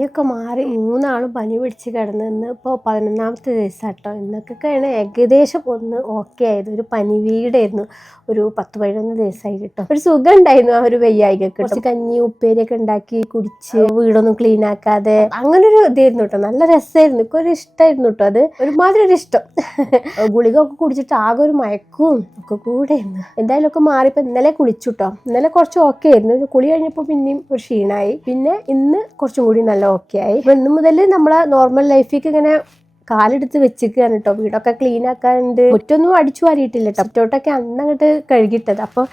പനിയൊക്കെ മാറി 3 ആളും പനി പിടിച്ച് കിടന്ന് ഇപ്പോൾ 11ാമത്തെ ദിവസം കേട്ടോ. ഇന്നൊക്കെയാണ് ഏകദേശം ഒന്ന് ഓക്കെ ആയത്. ഒരു പനി വീടായിരുന്നു. ഒരു 10-11 ദിവസമായി കേട്ടോ. ഒരു സുഖം ഉണ്ടായിരുന്നു ആ ഒരു വയ്യായികൊക്കെ. കുറച്ച് കഞ്ഞി ഉപ്പേരിയൊക്കെ ഉണ്ടാക്കി കുടിച്ച് വീടൊന്നും ക്ലീൻ ആക്കാതെ അങ്ങനെ ഒരു ഇതായിരുന്നു കേട്ടോ. നല്ല രസമായിരുന്നു. എനിക്ക് ഒരു ഇഷ്ടമായിരുന്നു കേട്ടോ. അത് ഒരുമാതിരി ഒരു ഇഷ്ടം. ഗുളിക ഒക്കെ കുടിച്ചിട്ട് ആകെ ഒരു മയക്കും ഒക്കെ കൂടെ ആയിരുന്നു. എന്തായാലും ഒക്കെ മാറിയപ്പോൾ ഇന്നലെ കുളിച്ചു കേട്ടോ. ഇന്നലെ കുറച്ച് ഓക്കെ ആയിരുന്നു. ഒരു കുളി കഴിഞ്ഞപ്പോൾ പിന്നെയും ഒരു ക്ഷീണമായി. പിന്നെ ഇന്ന് കുറച്ചും കൂടി നല്ല ഓക്കെ ആയി. അപ്പൊ ഇന്ന് മുതൽ നമ്മളെ നോർമൽ ലൈഫിലേക്ക് ഇങ്ങനെ കാലെടുത്ത് വെച്ചിരിക്കുകയാണ് കേട്ടോ. വീടൊക്കെ ക്ലീൻ ആക്കാനുണ്ട്. മുറ്റൊന്നും അടിച്ചു വാരിയിട്ടില്ല കേട്ടോ. സിറ്റൗട്ടൊക്കെ അന്നങ്ങോട്ട് കഴുകിയിട്ടത്. അപ്പോൾ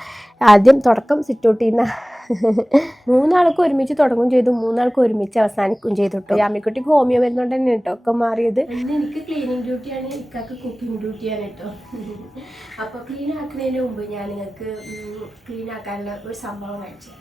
ആദ്യം തുടക്കം സിറ്റൗട്ടിൽ നിന്ന് 3 ആൾക്ക് ഒരുമിച്ച് തുടങ്ങും ചെയ്തു, 3 ആൾക്ക് ഒരുമിച്ച് അവസാനിക്കും ചെയ്തു കേട്ടോ. യാമിക്കുട്ടിക്ക് ഹോമിയോ വരുന്നോണ്ട് തന്നെ കേട്ടോ ഒക്കെ മാറിയത്. ഇന്ന് എനിക്ക് ക്ലീനിങ് ഡ്യൂട്ടിയാണ്, ഇക്കാക്ക് കുക്കിംഗ് ഡ്യൂട്ടിയാണ് കേട്ടോ. അപ്പോൾ ക്ലീൻ ആക്കുന്നതിന് മുമ്പ് ഞാൻ നിങ്ങൾക്ക് ക്ലീൻ ആക്കാനുള്ള ഒരു സംഭവം കാണിച്ചു.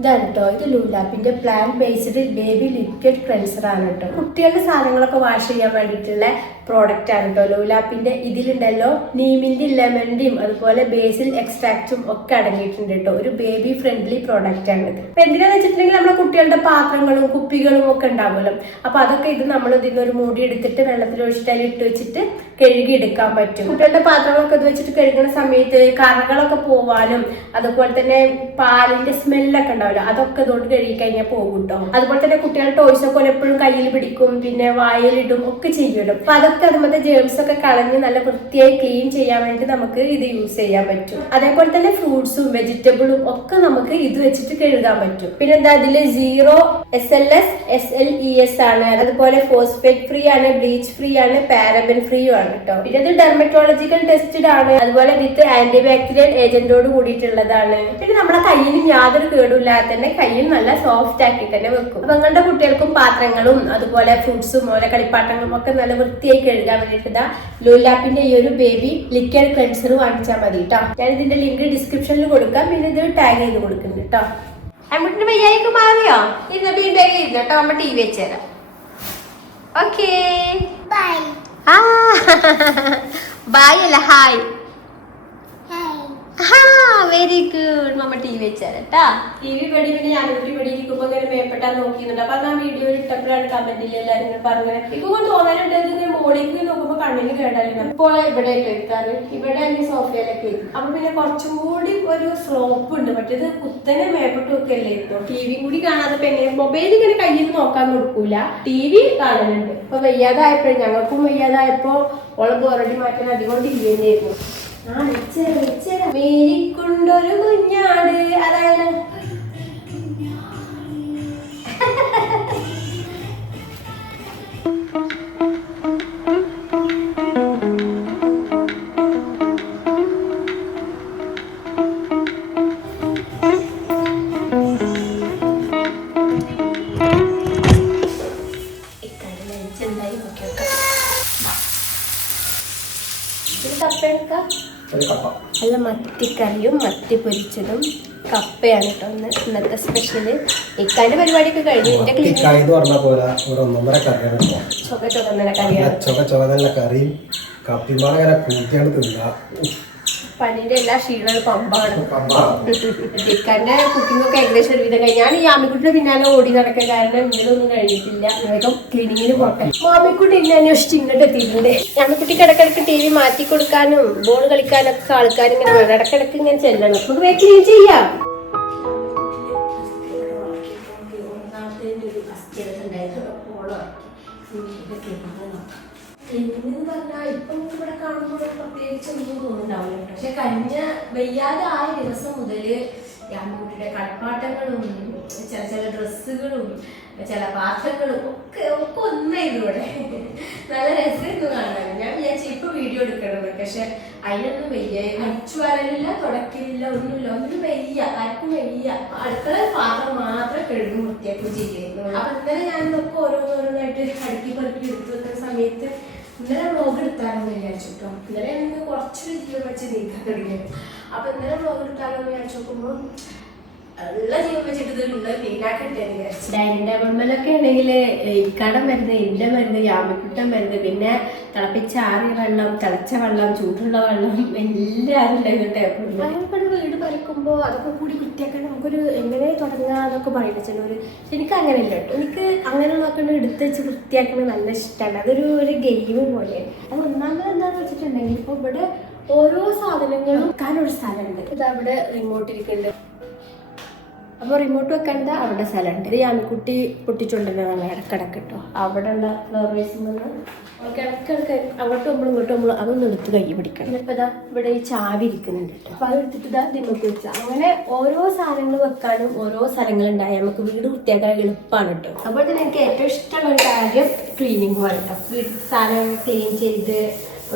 ഇതാണ് കേട്ടോ. ഇത് ലൂലാപ്പിന്റെ plant based baby liquid cleanser ആണ് കേട്ടോ. കുട്ടികളുടെ സാധനങ്ങളൊക്കെ വാഷ് ചെയ്യാൻ വേണ്ടിയിട്ടുള്ള പ്രോഡക്റ്റ് ആണ് കേട്ടോ ലൂലാപ്പിന്റെ. ഇതിലുണ്ടല്ലോ നീമിന്റെയും ലെമണിന്റെയും അതുപോലെ ബേസിൽ എക്സ്ട്രാക്റ്റും ഒക്കെ അടങ്ങിയിട്ടുണ്ട് കേട്ടോ. ഒരു ബേബി ഫ്രണ്ട്ലി പ്രോഡക്റ്റ് ആണ് ഇത്. ഇപ്പൊ എന്തിനാന്ന് വെച്ചിട്ടുണ്ടെങ്കിൽ നമ്മുടെ കുട്ടികളുടെ പാത്രങ്ങളും കുപ്പികളും ഒക്കെ ഉണ്ടാവുമല്ലോ. അപ്പൊ അതൊക്കെ ഇത് നമ്മൾ ഇതിന് ഒരു മൂടി എടുത്തിട്ട് വെള്ളത്തിൽ ഒഴിച്ചിട്ട് അതിൽ ഇട്ട് വെച്ചിട്ട് കഴുകി എടുക്കാൻ പറ്റും. കുട്ടികളുടെ പാത്രങ്ങളൊക്കെ ഇത് വെച്ചിട്ട് കഴുകുന്ന സമയത്ത് കറകളൊക്കെ പോവാനും അതുപോലെ തന്നെ പാലിന്റെ സ്മെല്ലൊക്കെ ഉണ്ടാവില്ല, അതൊക്കെ ഇതുകൊണ്ട് കഴുകി കഴിഞ്ഞാൽ പോകും കേട്ടോ. അതുപോലെ തന്നെ കുട്ടികളുടെ ടോയ്സ് ഒക്കെ എപ്പോഴും കയ്യിൽ പിടിക്കും, പിന്നെ വായിലിടും ഒക്കെ ചെയ്യും. അപ്പൊ അതൊക്കെ അതുപോലെ ജേംസ് ഒക്കെ കളഞ്ഞ് നല്ല വൃത്തിയായി ക്ലീൻ ചെയ്യാൻ വേണ്ടി നമുക്ക് ഇത് യൂസ് ചെയ്യാൻ പറ്റും. അതേപോലെ തന്നെ ഫ്രൂട്ട്സും വെജിറ്റബിളും ഒക്കെ നമുക്ക് ഇത് വെച്ചിട്ട് കഴുകാൻ പറ്റും. പിന്നെ എന്താ ഇതില് 0 SLS SLES ആണ്. അതുപോലെ ഫോസ്ഫേറ്റ് ഫ്രീ ആണ്, ബ്ലീച്ച് ഫ്രീ ആണ്, പാരബൻ ഫ്രീ ആണ് കേട്ടോ. പിന്നെ ഇത് ഡെർമറ്റോളജിക്കൽ ടെസ്റ്റഡ് ആണ്. അതുപോലെ വിത്ത് ആന്റി ബാക്ടീരിയൽ ഏജന്റോട് കൂടിയിട്ടുള്ളതാണ്. പിന്നെ നമ്മുടെ കയ്യിന് യാതൊരു കേടുമില്ലാതെ തന്നെ കയ്യിൽ നല്ല സോഫ്റ്റ് ആക്കി തന്നെ വെക്കും. അപ്പൊ നിങ്ങളുടെ കുട്ടികൾക്കും പാത്രങ്ങളും അതുപോലെ ഫ്രൂട്ട്സും ഓരോ കളിപ്പാട്ടങ്ങളും ഒക്കെ നല്ല വൃത്തിയായി കഴുകാൻ വേണ്ടിയിട്ട് ലൂലാപ്പിന്റെ ഈ ഒരു ബേബി ലിക്വിഡ് ക്ലെൻസർ വാങ്ങിച്ചാൽ മതി കേട്ടോ. ഞാൻ ഇതിന്റെ ലിങ്ക് ഡിസ്ക്രിപ്ഷനിൽ കൊടുക്കാം, പിന്നെ ഇത് ടാഗ് ചെയ്ത് കൊടുക്കുന്നുണ്ട് കേട്ടോ. അമ്മൂട്ടിന്റെ വയ്യായിക്ക് മാറിയോ? ഇരുന്ന ബീൻ ബാഗ് ഇരുന്നു കേട്ടോ. അമ്മ TV വെച്ച് തരാം. Okay bye. ബൈ അല്ല ഹായ്. Very good. മമ്മ TV വെച്ചാലട്ടാ. TV പടി പിന്നെ ഞാനൊരു പടി ഇരിക്കുമ്പോ ഇങ്ങനെ മേപ്പെട്ടാ നോക്കിയുന്നുണ്ട്. അപ്പൊ ആ വീഡിയോയിൽ ഇട്ടപ്പോഴാണ് കമന്റിൽ എല്ലാരും ഇങ്ങനെ പറഞ്ഞത്. ഇപ്പൊ തോന്നാനുണ്ട് ഇങ്ങനെ മോളിലേക്ക് നോക്കുമ്പോ കണ്ണിന് കേടായിരുന്നു. ഇപ്പോൾ ഇവിടെ എടുക്കാറ്, ഇവിടെ സോഫയിലൊക്കെ. അപ്പൊ പിന്നെ കുറച്ചും കൂടി ഒരു സ്ലോപ്പ് ഉണ്ട്. മറ്റേത് കുത്തനെ മേപ്പെട്ട് വെക്കല്ലേ ഇപ്പൊ. TV കൂടി കാണാതെ പിന്നെ മൊബൈൽ ഇങ്ങനെ കയ്യിൽ നോക്കാൻ കൊടുക്കൂല, TV കാണലുണ്ട്. ഇപ്പൊ വയ്യാതായപ്പോഴും ഞങ്ങൾക്കും വയ്യാതായപ്പോ ഓളെ ബോറടി മാറ്റാൻ അധികം TV തന്നെയായിരുന്നു. മേരിക്കൊണ്ടൊരു കുഞ്ഞാട് അതായത് നല്ല മത്തിക്കറിയും മത്തി പൊരിച്ചതും കപ്പയാണ് കേട്ടോ ഇന്നത്തെ സ്പെഷ്യല്. ഇക്കാന്റെ പരിപാടിയൊക്കെ കഴിഞ്ഞു. പനീന്റെ എല്ലാ ക്ഷീണവും പമ്പാണ്. ഇക്കാന്റെ കുക്കിംഗ് ഒക്കെ ഏകദേശം ഒരുവിധം കഴിഞ്ഞു. ഞാൻ ഈ ആമിക്കുട്ടിയുടെ പിന്നാലെ ഓടി നടക്കാൻ കാരണം ഇങ്ങനൊന്നും കഴിഞ്ഞിട്ടില്ല. വേഗം ക്ലീനിങ്ങിന് പോട്ടെ. മാമിക്കുട്ടി ഇന്നെ അന്വേഷിച്ച് ഇങ്ങോട്ട് എത്തിയിട്ടുണ്ട്. ആമിക്കുട്ടിക്ക് ഇടക്കിടക്ക് TV മാറ്റി കൊടുക്കാനും ബോൾ കളിക്കാനൊക്കെ ആൾക്കാർ ഇങ്ങനെ വേണം. ഇടക്കിടക്ക് ഇങ്ങനെ ചെല്ലണം. നമുക്ക് വേഗം ക്ലീൻ ചെയ്യാം. ഇപ്പം ഇവിടെ കാണുമ്പോൾ പ്രത്യേകിച്ച് ഒന്നും തോന്നുന്നുണ്ടാവില്ല. പക്ഷെ കഴിഞ്ഞ വയ്യാതെ ആയ ദിവസം മുതല് യാമിക്കുട്ടിയുടെ കളിപ്പാട്ടങ്ങളും ചില ഡ്രസ്സുകളും ചില പാത്രങ്ങളും ഒക്കെ ഒന്നായിരുന്നു ഇവിടെ. നല്ല രസമായിരുന്നു കാണാൻ. ഞാൻ വിചാരിച്ചു ഇപ്പൊ വീഡിയോ എടുക്കണം, പക്ഷെ അതിനൊന്നും വയ്യ. അടിച്ചു വരലില്ല, തുടക്കില്ല, ഒന്നും വയ്യ, ആർക്കും വയ്യ. അടുക്കള പാത്രം മാത്രം കഴുകി വൃത്തിയാക്കി ചെയ്യുന്നു. അപ്പൊ ഇന്നലെ ഞാനിതൊക്കെ ഓരോന്നായിട്ട് അടുക്കി പെറുക്കി എടുത്തു വെക്കുന്ന സമയത്ത് ഇന്നലെ വ്ലോഗ് എടുത്താലോന്ന് വിചാരിച്ചു കേട്ടോ. ഇന്നലെ എനിക്ക് കുറച്ചൊരു ജീവൻ വെച്ച് നീക്കാൻ തുടങ്ങിയത്. അപ്പൊ ഇന്നലെ വ്ലോഗ് എടുത്താലോന്ന് വിചാരിച്ചു നോക്കുമ്പോൾ ഉള്ള ജീവൻ വെച്ചിട്ട് ഉള്ള ക്ലീനാക്കട്ടെ വിചാരിച്ചു. ഡൈനിങ് ടേബിൾമേലൊക്കെ ആണെങ്കിൽ ഇക്കാടൻ മരുന്ന്, എൻ്റെ മരുന്ന്, യാമിക്കുട്ടൻ മരുന്ന്, പിന്നെ തിളപ്പിച്ചാറിയ വെള്ളം, തിളച്ച വെള്ളം, ചൂടുള്ള വെള്ളം എല്ലാവരും ഉണ്ടായിരുന്നു ടേബിളിൽ. ഞങ്ങൾക്കത് വീട് പറിക്കുമ്പോൾ അതൊക്കെ കൂടി വൃത്തിയാക്കാൻ നമുക്കൊരു എങ്ങനെ തുടങ്ങുക എന്നൊക്കെ പറയുന്നത് ചിലവർ. എനിക്ക് അങ്ങനെ ഇല്ല കേട്ടോ. എനിക്ക് അങ്ങനെ നോക്കേണ്ട എടുത്ത് വെച്ച് വൃത്തിയാക്കുന്നത് നല്ല ഇഷ്ടമാണ്. അതൊരു ഗെയിം പോലെ. അത് ഒന്നാമത് എന്താണെന്ന് വെച്ചിട്ടുണ്ടെങ്കിൽ ഇപ്പോൾ ഇവിടെ ഓരോ സാധനങ്ങളും വെക്കാനൊരു സ്ഥലമുണ്ട്. ഇതാ അവിടെ റിമോട്ട് ഇരിക്കുന്നുണ്ട്. അപ്പോൾ റിമോട്ട് വെക്കേണ്ട അവിടെ സ്ഥലമുണ്ട്. ഇത് യാമിക്കുട്ടി പൊട്ടിച്ചുകൊണ്ടിരുന്നതാണ് ഇടക്കിടക്ക് കേട്ടോ. അവിടെ ഉള്ള ഫ്ലോർ വേസിൽ നിന്ന് ഇടക്കിടക്ക് അങ്ങോട്ടും പോകുമ്പോഴും ഇങ്ങോട്ടും പോകുമ്പോഴും അതൊന്നും എടുത്ത് കൈ പിടിക്കണം. ഇപ്പോൾ ഇതാ ഇവിടെ ഈ ചാവി ഇരിക്കുന്നുണ്ട് കേട്ടോ. അപ്പോൾ അത് എടുത്തിട്ട് ഇതാ ദിമ്മക്ക് വെച്ചാൽ അങ്ങനെ ഓരോ സാധനങ്ങൾ വെക്കാനും ഓരോ സ്ഥലങ്ങളുണ്ടായാൽ നമുക്ക് വീട് വൃത്തിയാക്കാൻ എളുപ്പമാണ് കേട്ടോ. അപ്പോൾ തന്നെ എനിക്ക് ഏറ്റവും ഇഷ്ടമുള്ള ഒരു കാര്യം ക്ലീനിങ് പോലെ കേട്ടോ. വീട് സാധനങ്ങൾ ക്ലീൻ ചെയ്ത്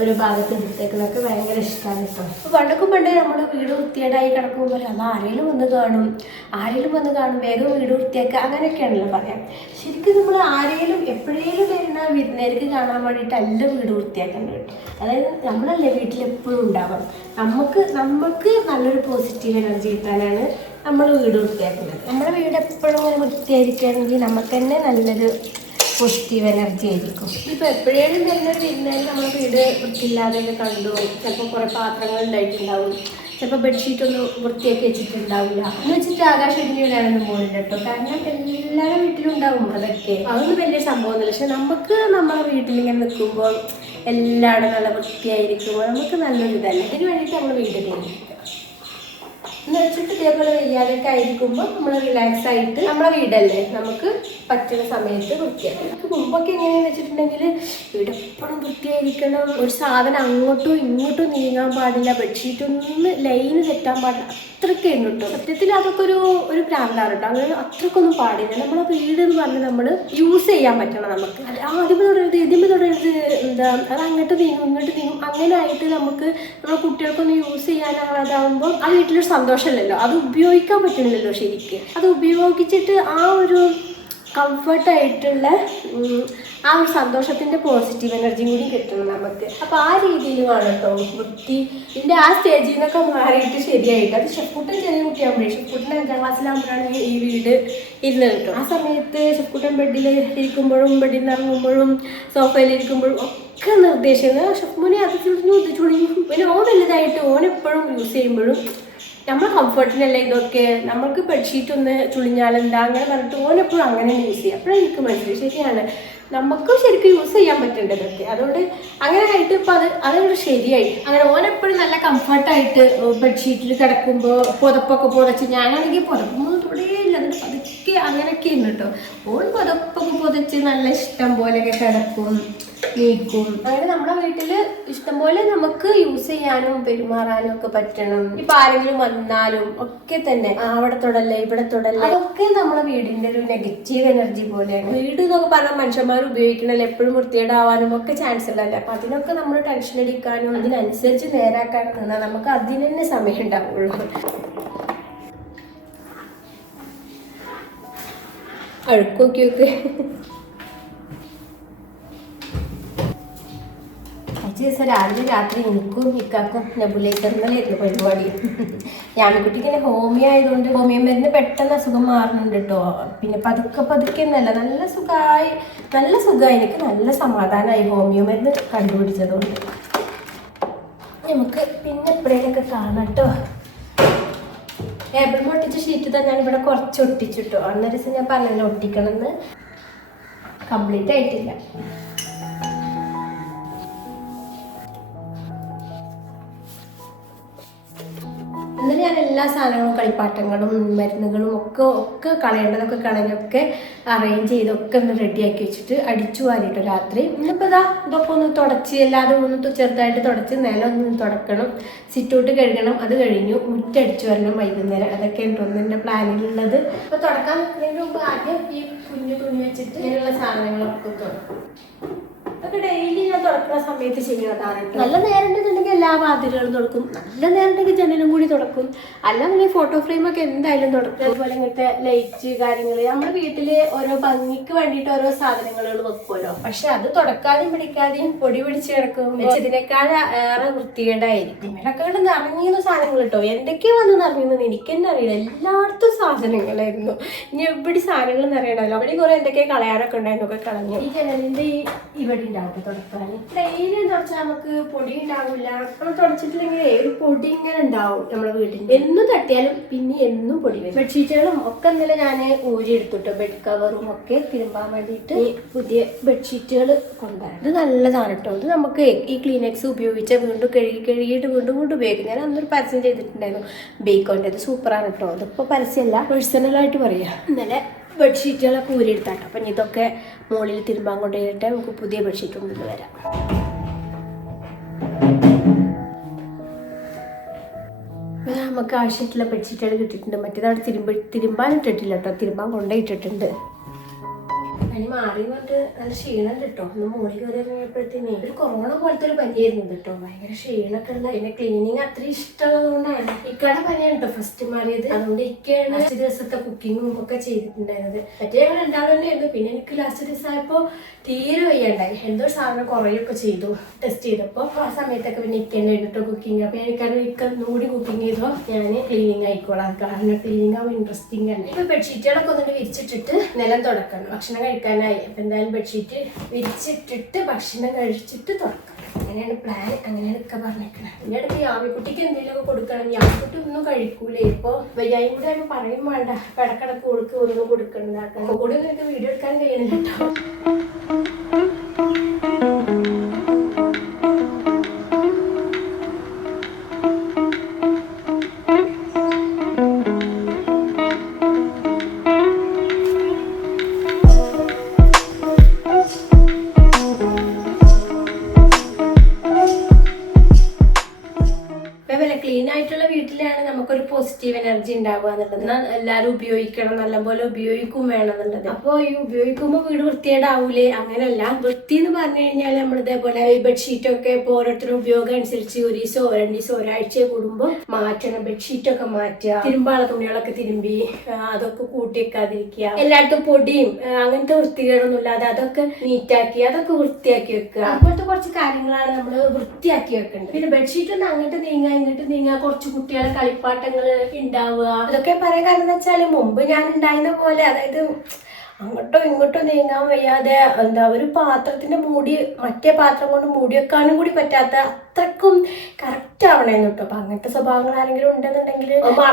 ഒരു ഭാഗത്ത് എടുത്തേക്കുന്നതൊക്കെ ഭയങ്കര ഇഷ്ടമാണ് കേട്ടോ. അപ്പോൾ പണ്ടേ നമ്മൾ വീട് വൃത്തിയേടായി കിടക്കുമ്പോൾ അത് ആരെങ്കിലും വന്ന് കാണും വേഗം വീട് വൃത്തിയാക്കുക അങ്ങനെയൊക്കെയാണല്ലോ പറയാം. ശരിക്കും നമ്മൾ ആരെങ്കിലും എപ്പോഴേലും വരുന്ന വിരുന്നേർക്ക് കാണാൻ വേണ്ടിയിട്ടല്ല വീട് വൃത്തിയാക്കേണ്ടത് കേട്ടോ. അതായത് നമ്മളല്ലേ വീട്ടിൽ എപ്പോഴും ഉണ്ടാവാം. നമുക്ക് നല്ലൊരു പോസിറ്റീവ് എനർജി കിട്ടാനാണ് നമ്മൾ വീട് വൃത്തിയാക്കുന്നത്. നമ്മുടെ വീട് എപ്പോഴും ഇങ്ങനെ വൃത്തിയായിരിക്കുകയാണെങ്കിൽ നമുക്ക് തന്നെ നല്ലൊരു പോസിറ്റീവ് എനർജി ആയിരിക്കും. ഇപ്പോൾ എപ്പോഴേലും വരുന്നൊരു വിരുന്നേരം നമ്മൾ വീട് വൃത്തിയില്ലാതെയൊക്കെ കണ്ടു. ചിലപ്പോൾ കുറേ പാത്രങ്ങൾ ഉണ്ടായിട്ടുണ്ടാവും, ചിലപ്പോൾ ബെഡ്ഷീറ്റ് ഒന്നും വൃത്തിയാക്കി വെച്ചിട്ടുണ്ടാവില്ല എന്ന് വെച്ചിട്ട് ആകാശത്തിന് വിടാനൊന്നും പോകുന്നില്ല കേട്ടോ. കാരണം എല്ലാവരുടെ വീട്ടിലും ഉണ്ടാവും അതൊന്നും വലിയ സംഭവമൊന്നുമില്ല. പക്ഷെ നമുക്ക് നമ്മളെ വീട്ടിലിങ്ങനെ നിൽക്കുമ്പോൾ എല്ലാവരും നല്ല വൃത്തിയായിരിക്കുമ്പോൾ നമുക്ക് നല്ലൊരു ഇതല്ല. ഇതിന് വേണ്ടിയിട്ട് നമ്മൾ വീട് തേടിയിരിക്കുക എന്ന് വെച്ചിട്ട് ഇതേപോലെ വയ്യാതൊക്കെ ആയിരിക്കുമ്പോൾ നമ്മൾ റിലാക്സ് ആയിട്ട് നമ്മളെ വീടല്ലേ നമുക്ക് പറ്റുന്ന സമയത്ത് വൃത്തിയാക്കും. നമുക്ക് മുമ്പൊക്കെ എങ്ങനെയാണെന്ന് വെച്ചിട്ടുണ്ടെങ്കിൽ വീട് എപ്പോഴും വൃത്തിയായിരിക്കണം, ഒരു സാധനം അങ്ങോട്ടും ഇങ്ങോട്ടും നീങ്ങാൻ പാടില്ല, ബെഡ്ഷീറ്റ് ഒന്ന് ലൈന് തെറ്റാൻ പാടില്ല, അത്രയ്ക്ക് ഉണ്ട് കേട്ടോ. സത്യത്തിൽ അതൊക്കെ ഒരു പ്രാന്താണ് കേട്ടോ. അങ്ങനെ അത്രയ്ക്കൊന്നും പാടില്ല. നമ്മളെ വീട് എന്ന് പറഞ്ഞ് നമ്മൾ യൂസ് ചെയ്യാൻ പറ്റണം. നമുക്ക് ആദ്യമേ തുടരുത് ഇതിമേ തുടരുത് അത് അങ്ങോട്ട് നീങ്ങും ഇങ്ങോട്ട് നീങ്ങും അങ്ങനെ ആയിട്ട് നമുക്ക് നമ്മുടെ കുട്ടികൾക്കൊന്ന് യൂസ് ചെയ്യാനാകാതാവുമ്പോൾ ആ വീട്ടിലൊരു സന്തോഷമല്ലല്ലോ, അത് ഉപയോഗിക്കാൻ പറ്റുന്നില്ലല്ലോ ശരിക്ക്. അത് ഉപയോഗിച്ചിട്ട് ആ ഒരു കംഫർട്ടായിട്ടുള്ള ആ ഒരു സന്തോഷത്തിൻ്റെ പോസിറ്റീവ് എനർജിയും കൂടി കിട്ടണം നമുക്ക്. അപ്പോൾ ആ രീതിയിൽ വേണം കേട്ടോ വൃത്തി. ഇതിൻ്റെ ആ സ്റ്റേജിൽ നിന്നൊക്കെ മാറിയിട്ട് ശരിയായിട്ട്. അത് ഷെഫ്കുട്ടൻ ചെറിയ കുട്ടിയാകുമ്പോഴേ, ഷെഫ്കുട്ടൻ 5ാം ക്ലാസ്സിലാകുമ്പോഴാണ് ഈ വീട് ഇരുന്നത് കേട്ടോ. ആ സമയത്ത് ഷെഫ്കുട്ടൻ ബെഡിൽ ഇരിക്കുമ്പോഴും ബെഡിൽ നിന്ന് ഇറങ്ങുമ്പോഴും സോഫയിലിരിക്കുമ്പോഴും ഒക്കെ നിർദ്ദേശങ്ങൾ ഷെഫ്മുനെ അത് ചുളിഞ്ഞു ഇത് ചുളിഞ്ഞു. പിന്നെ ഓൻ വലുതായിട്ട് ഓനെപ്പോഴും യൂസ് ചെയ്യുമ്പോഴും നമ്മൾ കംഫർട്ടിനല്ല ഇതൊക്കെ, നമുക്ക് ബെഡ്ഷീറ്റ് ഒന്ന് ചുളിഞ്ഞാലെന്താ അങ്ങനെ പറഞ്ഞിട്ട് ഓനെപ്പോഴും അങ്ങനെ യൂസ് ചെയ്യാം. അപ്പോഴാണ് എനിക്ക് മനസ്സിലായി ശരിയാണ് നമുക്കും ശരിക്കും യൂസ് ചെയ്യാൻ പറ്റേണ്ടതൊക്കെ. അതുകൊണ്ട് അങ്ങനെ ആയിട്ട് ഇപ്പോൾ അതോട് ശരിയായി. അങ്ങനെ ഓനെപ്പോഴും നല്ല കംഫർട്ടായിട്ട് ബെഡ്ഷീറ്റിൽ കിടക്കുമ്പോൾ പുതപ്പൊക്കെ പുതച്ച്, ഞാനാണെങ്കിൽ പുതപ്പൊന്നും തുടയില്ല എന്നിട്ട് പതുക്കെ അങ്ങനെയൊക്കെ ഉണ്ട് കേട്ടോ. ഓൻ പുതപ്പൊക്കെ പുതച്ച് നല്ല ഇഷ്ടം പോലെയൊക്കെ കിടക്കും നീക്കും. അങ്ങനെ നമ്മുടെ വീട്ടിൽ ഇഷ്ടംപോലെ നമുക്ക് യൂസ് ചെയ്യാനും പെരുമാറാനും ഒക്കെ പറ്റണം. ഇപ്പൊ ആരെങ്കിലും വന്നാലും ഒക്കെ തന്നെ അവിടെ തൊടല്ലേ ഇവിടെ തൊടല്ലേ, അതൊക്കെ നമ്മളെ വീടിന്റെ ഒരു നെഗറ്റീവ് എനർജി പോലെയാണ്. വീട് എന്നൊക്കെ പറഞ്ഞാൽ മനുഷ്യന്മാർ ഉപയോഗിക്കണല്ലോ, എപ്പോഴും വൃത്തികേടാവാനും ഒക്കെ ചാൻസ് ഉള്ളതല്ലേ. അപ്പൊ അതിനൊക്കെ നമ്മൾ ടെൻഷൻ അടിക്കാനും അതിനനുസരിച്ച് നേരാക്കാനും നിന്നാൽ നമുക്ക് അതിന് തന്നെ സമയം ഉണ്ടാവുള്ളൂ. അഴുക്കൊക്കെ ദിവസം രാവിലെ രാത്രി എനിക്കും ഇക്കാക്കും നെബുലൈസറിനായിരുന്നു പരിപാടി. യാമിക്കുട്ടിക്ക് ഇങ്ങനെ ഹോമിയോ ആയതുകൊണ്ട് ഹോമിയോ മരുന്ന് പെട്ടെന്ന് അസുഖം മാറുന്നുണ്ട് കേട്ടോ. പിന്നെ പതുക്കെ എന്നല്ല നല്ല സുഖമായി എനിക്ക് നല്ല സമാധാനമായി ഹോമിയോ മരുന്ന് കണ്ടുപിടിച്ചതുകൊണ്ട്. നമുക്ക് പിന്നെ എപ്പോഴേലൊക്കെ കാണാം കേട്ടോ. ടേബിൾ ഒട്ടിച്ച ഷീറ്റ് തന്നെ ഞാനിവിടെ കുറച്ച് ഒട്ടിച്ചിട്ടോ. അന്നൊരു ദിവസം ഞാൻ പറഞ്ഞല്ലോ ഒട്ടിക്കണമെന്ന്, കംപ്ലീറ്റ് ആയിട്ടില്ല. എന്നാലും ഞാൻ എല്ലാ സാധനങ്ങളും കളിപ്പാട്ടങ്ങളും മരുന്നുകളും ഒക്കെ കളയേണ്ടതൊക്കെ കളഞ്ഞൊക്കെ അറേഞ്ച് ചെയ്തൊക്കെ ഒന്ന് റെഡിയാക്കി വെച്ചിട്ട് അടിച്ചു വാരിട്ടോ രാത്രി. ഇന്നിപ്പോൾ ഇതൊക്കെ ഒന്ന് തുടച്ച് എല്ലാതും ഒന്ന് ചെറുതായിട്ട് തുടച്ച് നിലം ഒന്ന് തുടക്കണം, സിറ്റൗട്ട് കഴുകണം, അത് കഴിഞ്ഞു മുറ്റടിച്ചു വരണം വൈകുന്നേരം. അതൊക്കെ ഉണ്ടോ എൻ്റെ പ്ലാനിലുള്ളത്. അപ്പോൾ തുടക്കാൻ നിൽക്കുന്നതിന് മുമ്പ് ആദ്യം ഈ കുഞ്ഞു തുണി വെച്ചിട്ട് ഇങ്ങനെയുള്ള സാധനങ്ങളൊക്കെ തുടക്കും. അതൊക്കെ ഡെയിലി ഞാൻ തുറക്കുന്ന സമയത്ത് ചെയ്യുന്നതാണ്. നല്ല നേരമുണ്ടെന്നുണ്ടെങ്കിൽ എല്ലാ വാതിലുകളും തുറക്കും, നല്ല നേരമുണ്ടെങ്കിൽ ജനലും കൂടി തുറക്കും, അല്ലെങ്കിൽ ഫോട്ടോ ഫ്രെയിമൊക്കെ എന്തായാലും തുറക്കും. അതുപോലെ ഇങ്ങനത്തെ ലൈറ്റ് കാര്യങ്ങൾ നമ്മുടെ വീട്ടില് ഓരോ ഭംഗിക്ക് വേണ്ടിയിട്ട് ഓരോ സാധനങ്ങൾ വെക്കുമല്ലോ. പക്ഷെ അത് തുടക്കാതെയും പിടിക്കാതെയും പൊടി പിടിച്ച് കിടക്കും. ഇതിനേക്കാൾ ഏറെ വൃത്തികേടായിരിക്കും. ഇവിടൊക്കെ നിറങ്ങിയുന്ന സാധനങ്ങൾ കേട്ടോ, എന്തൊക്കെയോ വന്ന് നിറഞ്ഞെന്ന് എനിക്ക് തന്നെ അറിയില്ല. എല്ലായിടത്തും സാധനങ്ങളായിരുന്നു. ഇനി എവിടെ സാധനങ്ങൾ നിറയണമല്ലോ. അവിടെ കുറെ എന്തൊക്കെ കളയാനൊക്കെ ഉണ്ടായിരുന്നൊക്കെ കളഞ്ഞു. ഈ ജനലിന്റെ ഇവിടെ ഉണ്ടാവും തുടക്കാൻ. ഡെയിലി തുടച്ചാൽ നമുക്ക് പൊടി ഉണ്ടാവില്ല. നമ്മൾ തുടച്ചിട്ടില്ലെങ്കിൽ ഒരു പൊടി ഇങ്ങനെ ഉണ്ടാവും നമ്മുടെ വീട്ടിൽ. എന്നും തട്ടിയാലും പിന്നെ എന്നും പൊടി വരും. ബെഡ്ഷീറ്റുകളും ഒക്കെ ഇന്നലെ ഞാൻ ഊരി എടുത്തിട്ടോ. ബെഡ് കവറും ഒക്കെ തിരുമ്പാൻ വേണ്ടിയിട്ട് പുതിയ ബെഡ്ഷീറ്റുകൾ കൊണ്ടുവരാം. ഇത് നല്ലതാണ് കേട്ടോ. ഇത് നമുക്ക് ഈ ക്ലീനെക്സ് ഉപയോഗിച്ച വീണ്ടും കഴുകിയിട്ട് വീണ്ടും ഉപയോഗിക്കും. ഞാൻ അന്നൊരു പരസ്യം ചെയ്തിട്ടുണ്ടായിരുന്നു ബേക്കോൻ്റെ. അത് സൂപ്പറാണ് കേട്ടോ. അതിപ്പോൾ പരസ്യമല്ല, പേഴ്സണലായിട്ട് പറയാം. ഇന്നലെ ബെഡ്ഷീറ്റുകളൊക്കെ ഊരിയെടുത്താട്ടോ. അപ്പം ഇതൊക്കെ മുകളിൽ തിരുമ്പാൻ കൊണ്ടുപോയിട്ട് നമുക്ക് പുതിയ ബെഡ്ഷീറ്റ് കൊണ്ടു വരാം. നമുക്ക് ആവശ്യമായിട്ടുള്ള ബെഡ്ഷീറ്റുകൾ കിട്ടിയിട്ടുണ്ട്. മറ്റേതവിടെ തിരുമ്പാൻ ഇട്ടിട്ടില്ല കേട്ടോ, തിരുമ്പാൻ കൊണ്ടുപോയിട്ടിട്ടുണ്ട്. പനി മാറി വന്നിട്ട് നല്ല ക്ഷീണം കിട്ടോ. ഒന്ന് മുകളിൽ കയറി ഇറങ്ങിയപ്പോഴത്തേനെ ഒരു കൊറോണ പോലത്തെ ഒരു പനിയായിരുന്നു കേട്ടോ. ഭയങ്കര ക്ഷീണമൊക്കെ ഉണ്ട്. പിന്നെ ക്ലീനിങ് അത്ര ഇഷ്ടമുള്ളതുകൊണ്ടാണ്. ഇക്കയുടെ പനിയാണ് കേട്ടോ ഫസ്റ്റ് മാറിയത്. അതുകൊണ്ട് ഇക്കയാണ് ലാസ്റ്റ് ദിവസത്തെ കുക്കിങ്ങും ഒക്കെ ചെയ്തിട്ടുണ്ടായിരുന്നത്. മറ്റേ ഞങ്ങൾ രണ്ടാളും തന്നെയായിരുന്നു. പിന്നെ എനിക്ക് ലാസ്റ്റ് ദിവസം ആയപ്പോൾ തീരെ വയ്യാണ്ടായി. എന്തോ സാധനം കുറേയൊക്കെ ചെയ്തു ടെസ്റ്റ് ചെയ്തപ്പോൾ. ആ സമയത്തൊക്കെ പിന്നെ ഇക്ക തന്നെ കേട്ടോ കുക്കിങ്. അപ്പോൾ എനിക്കത് ഇക്ക ഒന്നുകൂടി കുക്കിങ് ചെയ്തോ ഞാൻ ക്ലീനിങ് ആയിക്കോളാം. കാരണം ക്ലീനിങ് ആവുമ്പോൾ ഇൻട്രസ്റ്റിംഗ് ആണ്. ഇപ്പോൾ ബെഡ്ഷീറ്റുകളൊക്കെ ഒന്നിട്ട് വിരിച്ചിട്ടിട്ട് നിലം തുടക്കണം. ഭക്ഷണം കഴിക്കാനായി. അപ്പം എന്തായാലും ബെഡ്ഷീറ്റ് വിരിച്ചിട്ടിട്ട് ഭക്ഷണം കഴിച്ചിട്ട് തുറക്കണം. അങ്ങനെയാണ് പ്ലാൻ. അങ്ങനെയാണ് ഒക്കെ പറഞ്ഞേക്കണം. പിന്നെ അടുത്ത് യാമിക്കുട്ടിക്ക് എന്തെങ്കിലുമൊക്കെ കൊടുക്കണം. യാമിക്കുട്ടി ഒന്നും കഴിക്കൂലേ. ഇപ്പോൾ വയ്യായും കൂടെ ആകുമ്പോൾ പറയും വേണ്ട, കിടക്കിടക്ക് കൊടുക്കുക, ഒന്നും കൊടുക്കണ്ടാക്കണം. അപ്പോൾ കൂടെ നിങ്ങൾക്ക് വീഡിയോ എടുക്കാൻ കഴിയണില്ല കേട്ടോ. ക്ലീൻ ആയിട്ടുള്ള വീട്ടിലാണ് നമുക്കൊരു പോസിറ്റീവ് എനർജി ഉണ്ടാവുക എന്നുള്ളത്. എല്ലാവരും ഉപയോഗിക്കണം, നല്ലപോലെ ഉപയോഗിക്കും വേണം എന്നുള്ളത്. അപ്പോൾ ഈ ഉപയോഗിക്കുമ്പോൾ വീട് വൃത്തിയേടാവൂലേ? അങ്ങനെയല്ല. വൃത്തി എന്ന് പറഞ്ഞു കഴിഞ്ഞാൽ നമ്മൾ ഇതേപോലെ ഈ ബെഡ്ഷീറ്റൊക്കെ ഇപ്പോൾ ഓരോരുത്തരുടെ ഉപയോഗം അനുസരിച്ച് ഒരു ദിവസമോ 2 ദിവസമോ ഒരാഴ്ച കൂടുമ്പോൾ മാറ്റണം. ബെഡ്ഷീറ്റൊക്കെ മാറ്റുക, തിരുമ്പാള തുണികളൊക്കെ തിരുമ്പി അതൊക്കെ കൂട്ടിയേക്കാതിരിക്കുക. എല്ലായിടത്തും പൊടിയും അങ്ങനത്തെ വൃത്തികേടൊന്നും ഇല്ലാതെ അതൊക്കെ നീറ്റാക്കി അതൊക്കെ വൃത്തിയാക്കി വെക്കുക. അങ്ങനത്തെ കുറച്ച് കാര്യങ്ങളാണ് നമ്മൾ വൃത്തിയാക്കി വെക്കേണ്ടത്. പിന്നെ ബെഡ്ഷീറ്റ് ഒന്ന് അങ്ങോട്ട് നീങ്ങാൻ ഇങ്ങോട്ട് നീങ്ങാൻ കുറച്ച് കുട്ടികളെ കളിപ്പാട്ടങ്ങൾ ഉണ്ടാവുക. അതൊക്കെ പറയാൻ കാരണം എന്ന് വെച്ചാൽ മുമ്പ് ഞാൻ ഉണ്ടായിരുന്ന പോലെ, അതായത് അങ്ങോട്ടോ ഇങ്ങോട്ടോ നീങ്ങാൻ വയ്യാതെ ഒരു പാത്രത്തിന്റെ മൂടി മറ്റേ പാത്രം കൊണ്ട് മൂടി വെക്കാനും കൂടി പറ്റാത്ത അത്രക്കും കറക്റ്റ് ആവണേന്ന് കേട്ടോ. അപ്പൊ അങ്ങനത്തെ സ്വഭാവങ്ങൾ ആരെങ്കിലും ഉണ്ടെന്നുണ്ടെങ്കിൽ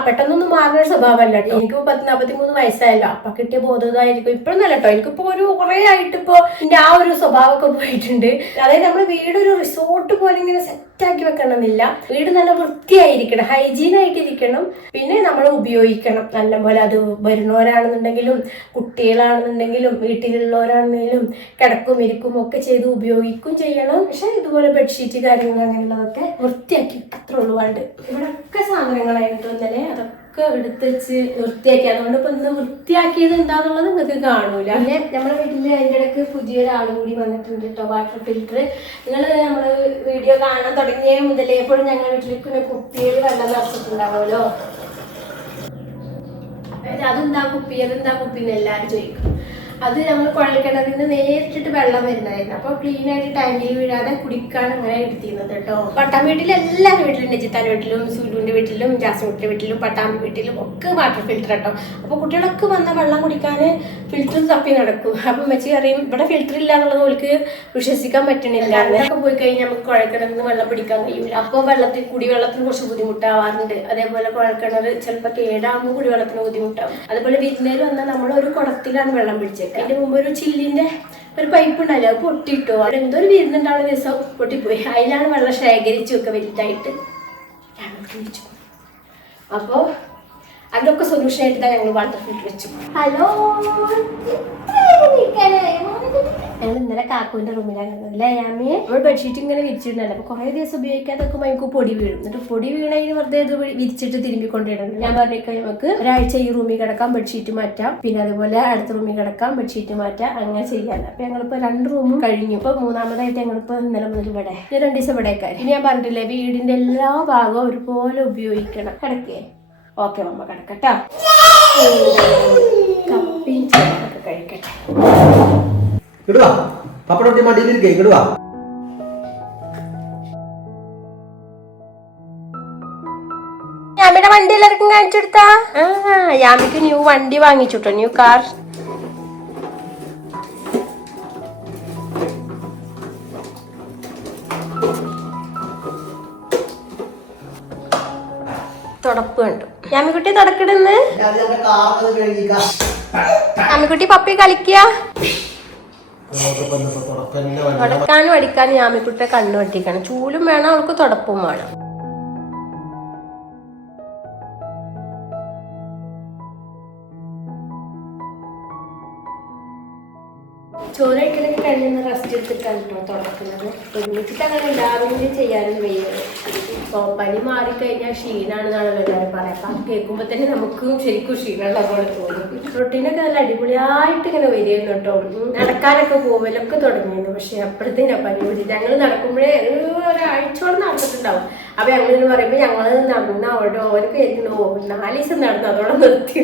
പെട്ടെന്നൊന്നും മാറുന്ന ഒരു സ്വഭാവമല്ല കേട്ടോ. എനിക്ക് 43 വയസ്സായല്ലോ. അപ്പൊ കിട്ടിയ ബോധമായിരിക്കും. ഇപ്പോഴൊന്നല്ല കേട്ടോ. എനിക്കിപ്പോ ഒരു കുറെ ആയിട്ട് ഇപ്പോ എന്റെ ആ ഒരു സ്വഭാവമൊക്കെ പോയിട്ടുണ്ട്. അതായത് നമ്മുടെ വീടൊരു റിസോർട്ട് പോലെ ഇങ്ങനെ സെറ്റാക്കി വെക്കണമെന്നില്ല. വീട് നല്ല വൃത്തിയായിരിക്കണം, ഹൈജീൻ ആയിട്ടിരിക്കണം. പിന്നെ നമ്മൾ ഉപയോഗിക്കണം നല്ലപോലെ. അത് വരുന്നവരാണെന്നുണ്ടെങ്കിലും കുട്ടികളാണെന്നുണ്ടെങ്കിലും വീട്ടിലുള്ളവരാണെങ്കിലും കിടക്കും ഇരിക്കും ഒക്കെ ചെയ്ത് ഉപയോഗിക്കും ചെയ്യണം. പക്ഷെ ഇതുപോലെ ബെഡ്ഷീറ്റ് കാര്യങ്ങൾ അങ്ങനെയുള്ളതൊക്കെ വൃത്തിയാക്കി അത്ര ഉള്ളു. വേണ്ട ഇവിടെ ഒക്കെ സാധനങ്ങളായിട്ട് ഇന്നലെ അതൊക്കെ എടുത്ത് വെച്ച് വൃത്തിയാക്കി. അതുകൊണ്ട് ഇപ്പൊ ഇന്ന് വൃത്തിയാക്കിയത് എന്താന്നുള്ളത് നിങ്ങൾക്ക് കാണൂല. പിന്നെ നമ്മുടെ വീട്ടില് അതിൻ്റെ ഇടയ്ക്ക് പുതിയൊരാൾ കൂടി വന്നിട്ടുണ്ട് കേട്ടോ, വാട്ടർ ഫിൽറ്റർ. നിങ്ങൾ നമ്മള് വീഡിയോ കാണാൻ തുടങ്ങിയ മുതലേ എപ്പോഴും ഞങ്ങളുടെ വീട്ടിലേക്ക് കുപ്പിയിൽ വെള്ളം നിറച്ചിട്ടുണ്ടാവുമല്ലോ. അതെന്താ കുപ്പി എന്ന് എല്ലാവരും ചോദിക്കും. അത് നമ്മൾ കുഴൽക്കിണറിൽ നിന്ന് നേരിട്ടിട്ട് വെള്ളം വരുന്നതായിരുന്നു. അപ്പോൾ ക്ലീൻ ആയിട്ട് ടാങ്കിൽ വീഴാതെ കുടിക്കാൻ അങ്ങനെ എടുത്തിരുന്നത് കേട്ടോ. പട്ടാമ്പി വീട്ടിൽ എല്ലാവരും വീട്ടിലും, നെജിത്താൻ്റെ വീട്ടിലും സുലുവിൻ്റെ വീട്ടിലും ജാസ്മിൻ്റെ വീട്ടിലും പട്ടാമ്പി വീട്ടിലും ഒക്കെ വാട്ടർ ഫിൽറ്റർ കേട്ടോ. അപ്പോൾ കുട്ടികളൊക്കെ വന്ന വെള്ളം കുടിക്കാൻ ഫിൽറ്റർ തപ്പി നടക്കും. അപ്പം വെച്ച് അറിയും ഇവിടെ ഫിൽറ്റർ ഇല്ല എന്നുള്ളത് അവർക്ക് വിശ്വസിക്കാൻ പറ്റണില്ല. അങ്ങനെയൊക്കെ പോയി കഴിഞ്ഞാൽ നമുക്ക് കുഴൽക്കിണറിൽ നിന്ന് വെള്ളം പിടിക്കാൻ കഴിയില്ല. അപ്പോൾ കുടിവെള്ളത്തിന് കുറച്ച് ബുദ്ധിമുട്ടാവാറുണ്ട്. അതേപോലെ കുഴൽക്കിണർ ചിലപ്പോൾ കേടാകുമ്പോൾ കുടിവെള്ളത്തിന് ബുദ്ധിമുട്ടാവും. അതുപോലെ വിരുന്നേര് വന്നാൽ നമ്മൾ ഒരു കുടത്തിലാണ് വെള്ളം പിടിച്ചത്. അതിന്റെ മുമ്പ് ഒരു ചില്ലിന്റെ ഒരു പൈപ്പ് ഉണ്ടല്ലോ, അത് പൊട്ടിട്ടോ. അവിടെ എന്തോ ഒരു വിരുന്നുണ്ടാവുന്ന ദിവസം പൊട്ടിപ്പോയി. അതിലാണ് വെള്ളം ശേഖരിച്ചു വെക്കുക വലുതായിട്ട്. അപ്പോൾ അതൊക്കെ സൊല്യൂഷൻ ആയിട്ട് ഞങ്ങൾ വാട്ടർ ഫിൽറ്റർ വെച്ചു. ഹലോ ഞങ്ങൾ ഇന്നലെ കാക്കുവിന്റെ റൂമിലാണ് അല്ലേ യാമിയെ? നമ്മൾ ബെഡ്ഷീറ്റ് ഇങ്ങനെ വിരിച്ചിട്ടുണ്ടല്ലോ, അപ്പൊ കുറെ ദിവസം ഉപയോഗിക്കാതൊക്കെ നമുക്ക് പൊടി വീഴും. എന്നിട്ട് പൊടി വീണതിന് വെറുതെ ഇത് വിരിച്ചിട്ട് തിരുമ്പിക്കൊണ്ടിടണം. ഞാൻ പറഞ്ഞേക്കാം നമുക്ക് ഒരാഴ്ച ഈ റൂമിൽ കിടക്കാം, ബെഡ്ഷീറ്റ് മാറ്റാം, പിന്നെ അതുപോലെ അടുത്ത റൂമിൽ കിടക്കാം, ബെഡ്ഷീറ്റ് മാറ്റാം, അങ്ങനെ ചെയ്യാൻ. അപ്പൊ ഞങ്ങളിപ്പോ 2 റൂമും കഴിഞ്ഞു. ഇപ്പൊ 3ാമതായിട്ട് ഞങ്ങളിപ്പോ ഇന്നലെ മുതൽ ഇവിടെ 2 ദിവസം ഇവിടേക്കായി. ഇനി ഞാൻ പറഞ്ഞിട്ടില്ലേ വീടിന്റെ എല്ലാ ഭാഗവും ഒരുപോലെ ഉപയോഗിക്കണം. കിടക്കേ? ഓക്കെ മമ്മ കിടക്കട്ടാ. കപ്പിയും ചോറൊക്കെ കഴിക്കട്ടെ. യാമിയുടെ വണ്ടി എല്ലാവർക്കും കാണിച്ചു കൊടുത്താ? യാമിക്ക് ന്യൂ വണ്ടി വാങ്ങിച്ചുട്ടോ, ന്യൂ കാർ. തുടപ്പ് കണ്ടു. യാമിക്കുട്ടി തുടക്കിടുന്ന്. യാമിക്കുട്ടി പപ്പി കളിക്കുക. തുടക്കാനും അടിക്കാനും യാമിക്കുട്ടിയെ കണ്ണു വെട്ടിക്കണം. ചൂലും വേണം അവൾക്ക്, തുടപ്പും വേണം. ചോറ് കഴിക്കലൊക്കെ കഴിഞ്ഞ് റെസ്റ്റ് എടുത്തിട്ടാണ് കേട്ടോ തുടക്കുന്നത്. ഒരുമിച്ചിട്ട് അങ്ങനെ എല്ലാവരും ചെയ്യാനും വയ്യത്. ഇപ്പോൾ പനി മാറിക്കഴിഞ്ഞാൽ ക്ഷീണാണെന്നാണല്ലോ എല്ലാവരും പറയാം. അപ്പം കേൾക്കുമ്പോൾ തന്നെ നമുക്കും ശരിക്കും ക്ഷീണമുള്ള പോലെ തോന്നും. റൊട്ടീനൊക്കെ നല്ല അടിപൊളിയായിട്ട് ഇങ്ങനെ വരികയായിരുന്നു കേട്ടോ. നടക്കാനൊക്കെ പോവലൊക്കെ തുടങ്ങിയിരുന്നു. പക്ഷെ അപ്പോഴത്തേനും പനി പിടിച്ചിട്ട് ഞങ്ങൾ നടക്കുമ്പോഴേ ഒരാഴ്ചയോളം നടന്നിട്ടുണ്ടാവും. അപ്പം ഞങ്ങളിന്ന് പറയുമ്പോൾ ഞങ്ങൾ നടന്ന അവിടെ ഓരൊക്കെ ആയിരിക്കണോ 4 ദിവസം നടന്നു, അതോടെ നിർത്തി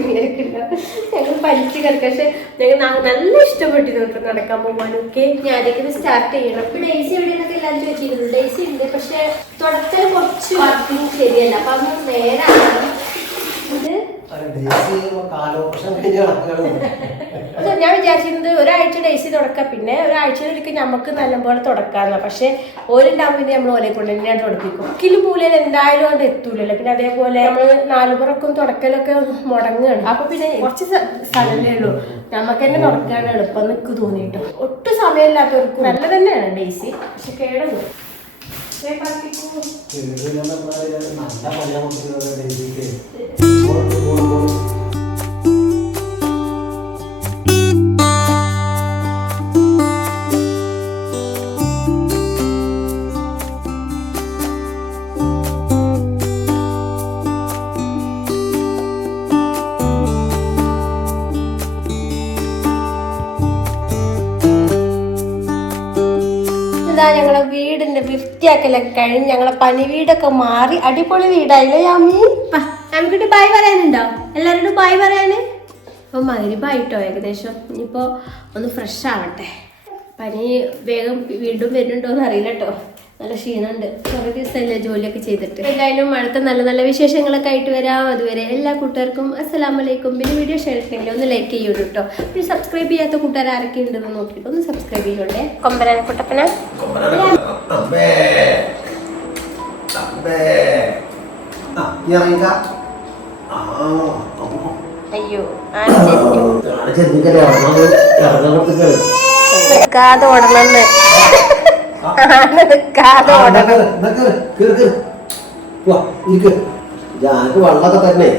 ഞങ്ങൾ പലിച്ച് കിടക്കുക. പക്ഷെ ഞങ്ങൾ നല്ല ഇഷ്ടപ്പെട്ടിരുന്നു നടക്കാൻ പോകാനൊക്കെ. ഞാനൊക്കെ സ്റ്റാർട്ട് ചെയ്യണം. ഇപ്പൊ ഡേസി എവിടെയെന്നൊക്കെ എല്ലാവരും ചോദിച്ചിരുന്നു. ഡേസി ഉണ്ട്, പക്ഷെ തുടക്കൽ കുറച്ച് വർക്കിങ് ശരിയല്ല. അപ്പൊ അന്ന് നേരെ ഞാൻ വിചാരിച്ചിരുന്നത് ഒരാഴ്ച ഡേസി തുടക്കാം, പിന്നെ ഒരാഴ്ചയിലൊരിക്കൽ നമുക്ക് നല്ലപോലെ തുടക്കാമെന്ന. പക്ഷെ ഓരുണ്ടാകുമ്പോൾ പിന്നെ നമ്മൾ ഓലെ കൊണ്ട് തന്നെയാണ് തുടപ്പിക്കും. ഒക്കിലും മൂലയിൽ എന്തായാലും അത് എത്തൂലല്ലോ. പിന്നെ അതേപോലെ നമ്മൾ 4 പുറക്കും തുടക്കലൊക്കെ മുടങ്ങുകയാണ്. അപ്പൊ പിന്നെ കുറച്ച് സ്ഥലമേ ഉള്ളൂ, നമുക്ക് തന്നെ തുടക്കാണ് എളുപ്പം നിൽക്ക് തോന്നിയിട്ടു. ഒട്ടും സമയമില്ലാത്തവർക്ക് നല്ല തന്നെയാണ് ഡേസി, പക്ഷെ കേടുന്നു. ഞങ്ങളെ വീടിന്റെ വൃത്തിയാക്കലൊക്കെ കഴിഞ്ഞ് ഞങ്ങളെ പനി വീടൊക്കെ മാറി അടിപൊളി വീടായില്ലേ യാമി? യാമിക്കുട്ടി ബായ് പറയാനുണ്ടോ? എല്ലാവരോടും ബായ് പറയാന്. അപ്പൊ മഗ്‌രിബായിട്ടോ ഏകദേശം. ഇനിയിപ്പോ ഒന്ന് ഫ്രഷ് ആവട്ടെ. പനി വേഗം വീണ്ടും വരുന്നുണ്ടോന്ന് അറിയില്ല കേട്ടോ. നല്ല ക്ഷീണമുണ്ട്, കുറേ ദിവസമല്ലേ ജോലിയൊക്കെ ചെയ്തിട്ട്. എന്തായാലും അടുത്ത നല്ല നല്ല വിശേഷങ്ങളൊക്കെ ആയിട്ട് വരാം. അതുവരെ എല്ലാ കൂട്ടുകാർക്കും അസ്സലാമലൈക്കും. പിന്നെ വീഡിയോ ഷെയർ ചെയ്യണമെങ്കിൽ ഒന്ന് ലൈക്ക് ചെയ്യൂ കേട്ടോ. പിന്നെ സബ്സ്ക്രൈബ് ചെയ്യാത്ത കൂട്ടുകാർ ആരൊക്കെ ഉണ്ടെന്ന് നോക്കിയിട്ട് ഒന്ന് സബ്സ്ക്രൈബ് ചെയ്യോണ്ടേ. കൊമ്പനാന കുട്ടപ്പന അയ്യോ നിൽക്കാതെ ഓടണമെന്ന് വള്ളൊക്കെ തന്നെ